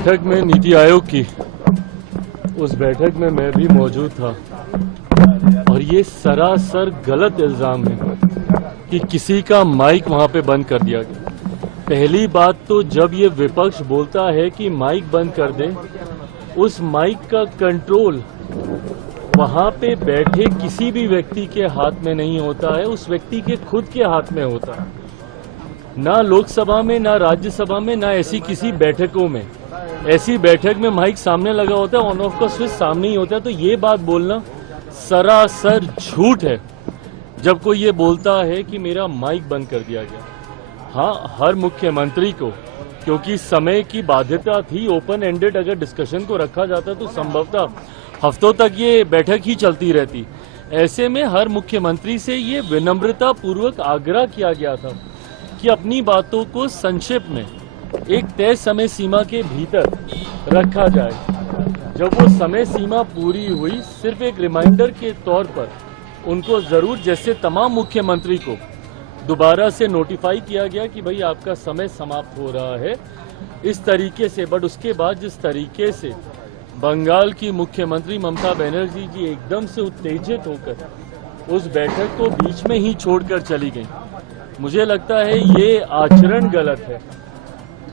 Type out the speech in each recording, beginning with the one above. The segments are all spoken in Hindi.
बैठक में नीति आयोग की, उस बैठक में मैं भी मौजूद था और ये सरासर गलत इल्जाम है कि किसी का माइक वहां पे बंद कर दिया गया। पहली बात तो जब ये विपक्ष बोलता है कि माइक बंद कर दे, उस माइक का कंट्रोल वहां पे बैठे किसी भी व्यक्ति के हाथ में नहीं होता है, उस व्यक्ति के खुद के हाथ में होता है। ना लोकसभा में, ना राज्यसभा में, ना ऐसी किसी बैठकों में। ऐसी बैठक में माइक सामने लगा होता है, ऑन ऑफ का स्विच सामने ही होता है। तो ये बात बोलना सरासर झूठ है जब कोई ये बोलता है कि मेरा माइक बंद कर दिया गया। हाँ, हर मुख्यमंत्री को, क्योंकि समय की बाध्यता थी, ओपन एंडेड अगर डिस्कशन को रखा जाता तो संभवतः हफ्तों तक ये बैठक ही चलती रहती। ऐसे में हर मुख्यमंत्री से ये विनम्रता पूर्वक आग्रह किया गया था कि अपनी बातों को संक्षेप में एक तय समय सीमा के भीतर रखा जाए। जब वो समय सीमा पूरी हुई, सिर्फ एक रिमाइंडर के तौर पर उनको जरूर, जैसे तमाम मुख्यमंत्री को दोबारा से नोटिफाई किया गया कि भाई आपका समय समाप्त हो रहा है, इस तरीके से। बट उसके बाद जिस तरीके से बंगाल की मुख्यमंत्री ममता बनर्जी जी एकदम से उत्तेजित होकर उस बैठक को बीच में ही छोड़कर चली गई, मुझे लगता है ये आचरण गलत है।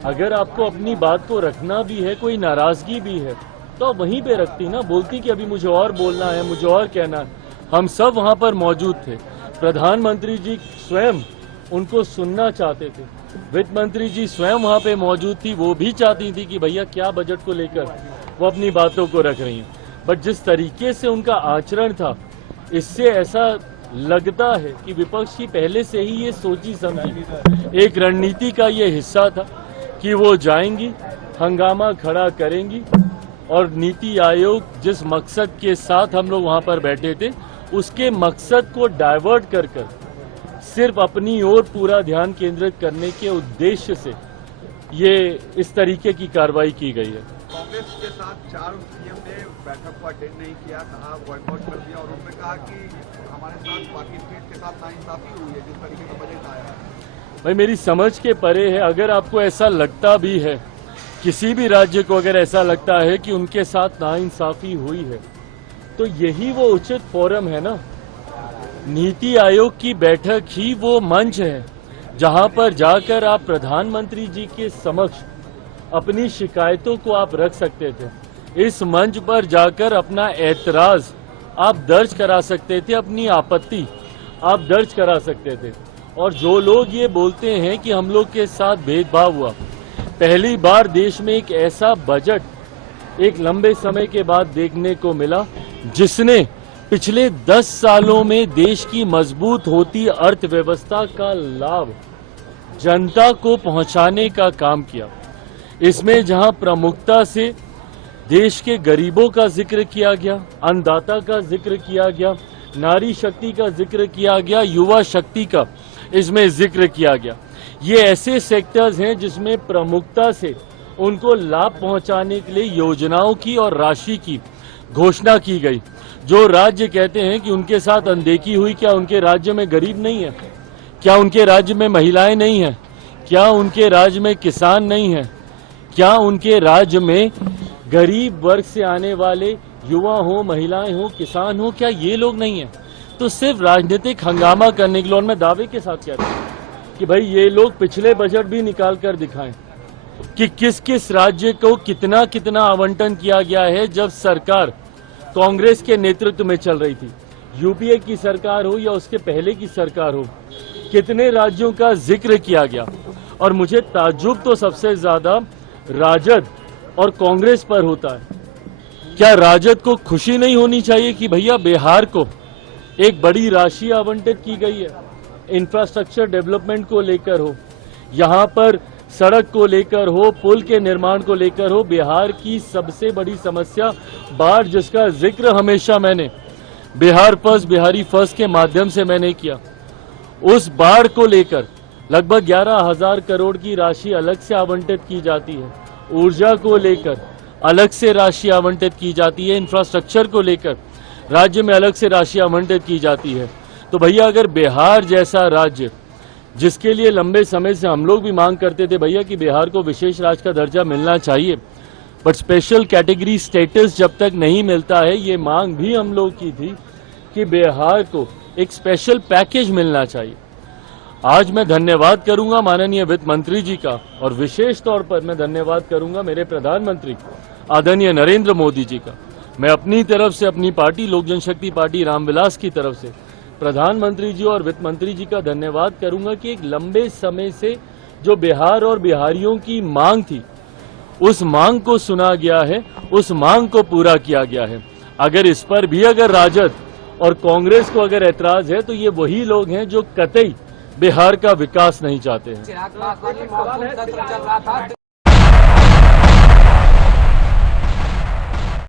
अगर आपको अपनी बात को रखना भी है, कोई नाराजगी भी है, तो आप वहीं पे रखती ना, बोलती कि अभी मुझे और बोलना है, मुझे और कहना है। हम सब वहां पर मौजूद थे, प्रधानमंत्री जी स्वयं उनको सुनना चाहते थे, वित्त मंत्री जी स्वयं वहां पे मौजूद थी, वो भी चाहती थी कि भैया क्या बजट को लेकर वो अपनी बातों को रख रही हैं। बट जिस तरीके से उनका आचरण था, इससे ऐसा लगता है कि विपक्ष की पहले से ही ये सोची समझी एक रणनीति का ये हिस्सा था कि वो जाएंगी, हंगामा खड़ा करेंगी और नीति आयोग जिस मकसद के साथ हम लोग वहां पर बैठे थे, उसके मकसद को डाइवर्ट कर सिर्फ अपनी ओर पूरा ध्यान केंद्रित करने के उद्देश्य से ये इस तरीके की कार्रवाई की गई है। कांग्रेस के साथ 4 सीएम ने बैठक को अटेंड नहीं किया, कहा बॉयकॉट कर दिया और उन्होंने कहा कि हमारे साथ बाकी स्टेट के साथ नाइंसाफी हुई है जिस तरीके का बजट आया है। भाई मेरी समझ के परे है। अगर आपको ऐसा लगता भी है, किसी भी राज्य को अगर ऐसा लगता है कि उनके साथ नाइंसाफी हुई है, तो यही वो उचित फोरम है ना। नीति आयोग की बैठक ही वो मंच है जहां पर जाकर आप प्रधानमंत्री जी के समक्ष अपनी शिकायतों को आप रख सकते थे। इस मंच पर जाकर अपना ऐतराज आप दर्ज करा सकते थे, अपनी आपत्ति आप दर्ज करा सकते थे। और जो लोग ये बोलते हैं कि हम लोग के साथ भेदभाव हुआ, पहली बार देश में एक ऐसा बजट एक लंबे समय के बाद देखने को मिला जिसने पिछले 10 सालों में देश की मजबूत होती अर्थव्यवस्था का लाभ जनता को पहुंचाने का काम किया। इसमें जहां प्रमुखता से देश के गरीबों का जिक्र किया गया, अन्नदाता का जिक्र किया गया, नारी शक्ति का जिक्र किया गया, युवा शक्ति का इसमें जिक्र किया गया। ये ऐसे सेक्टर्स हैं जिसमें प्रमुखता से उनको लाभ पहुंचाने के लिए योजनाओं की और राशि की घोषणा की गई। जो राज्य कहते हैं कि उनके साथ अनदेखी हुई, क्या उनके राज्य में गरीब नहीं है? क्या उनके राज्य में महिलाएं नहीं हैं? क्या उनके राज्य में किसान नहीं है? क्या उनके राज्य में गरीब वर्ग से आने वाले युवा हो, महिलाएं हो, किसान हो, क्या ये लोग नहीं है? तो सिर्फ राजनीतिक हंगामा करने के लिए, और मैं दावे के साथ कहता हूं कि भाई ये लोग पिछले बजट भी निकाल कर दिखाएं कि किस किस राज्य को कितना कितना आवंटन किया गया है जब सरकार कांग्रेस के नेतृत्व में चल रही थी। यूपीए की सरकार हो या उसके पहले की सरकार हो, कितने राज्यों का जिक्र किया गया। और मुझे ताज्जुब तो सबसे ज्यादा राजद और कांग्रेस पर होता है। क्या राजद को खुशी नहीं होनी चाहिए कि भैया बिहार को एक बड़ी राशि आवंटित की गई है, इंफ्रास्ट्रक्चर डेवलपमेंट को लेकर हो, यहाँ पर सड़क को लेकर हो, पुल के निर्माण को लेकर हो। बिहार की सबसे बड़ी समस्या बाढ़, जिसका जिक्र हमेशा मैंने बिहार फर्स्ट, बिहारी फर्स्ट के माध्यम से मैंने किया। उस बाढ़ को लेकर लगभग 11,000 करोड़ की राशि अलग से आवंटित की जाती है। ऊर्जा को लेकर अलग से राशि आवंटित की जाती है। इंफ्रास्ट्रक्चर को लेकर राज्य में अलग से राशि आवंटित की जाती है। तो भैया अगर बिहार जैसा राज्य, जिसके लिए लंबे समय से हम लोग भी मांग करते थे भैया कि बिहार को विशेष राज्य का दर्जा मिलना चाहिए, बट स्पेशल कैटेगरी स्टेटस जब तक नहीं मिलता है, ये मांग भी हम लोग की थी कि बिहार को एक स्पेशल पैकेज मिलना चाहिए। आज मैं धन्यवाद करूंगा माननीय वित्त मंत्री जी का, और विशेष तौर पर मैं धन्यवाद करूंगा मेरे प्रधानमंत्री आदरणीय नरेंद्र मोदी जी का। मैं अपनी तरफ से, अपनी पार्टी लोक जनशक्ति पार्टी रामविलास की तरफ से प्रधानमंत्री जी और वित्त मंत्री जी का धन्यवाद करूंगा कि एक लंबे समय से जो बिहार और बिहारियों की मांग थी, उस मांग को सुना गया है, उस मांग को पूरा किया गया है। अगर इस पर भी अगर राजद और कांग्रेस को अगर ऐतराज है, तो ये वही लोग हैं जो कतई बिहार का विकास नहीं चाहते हैं। चिराग पासवान ने मौजूद सत्र चल रहा था।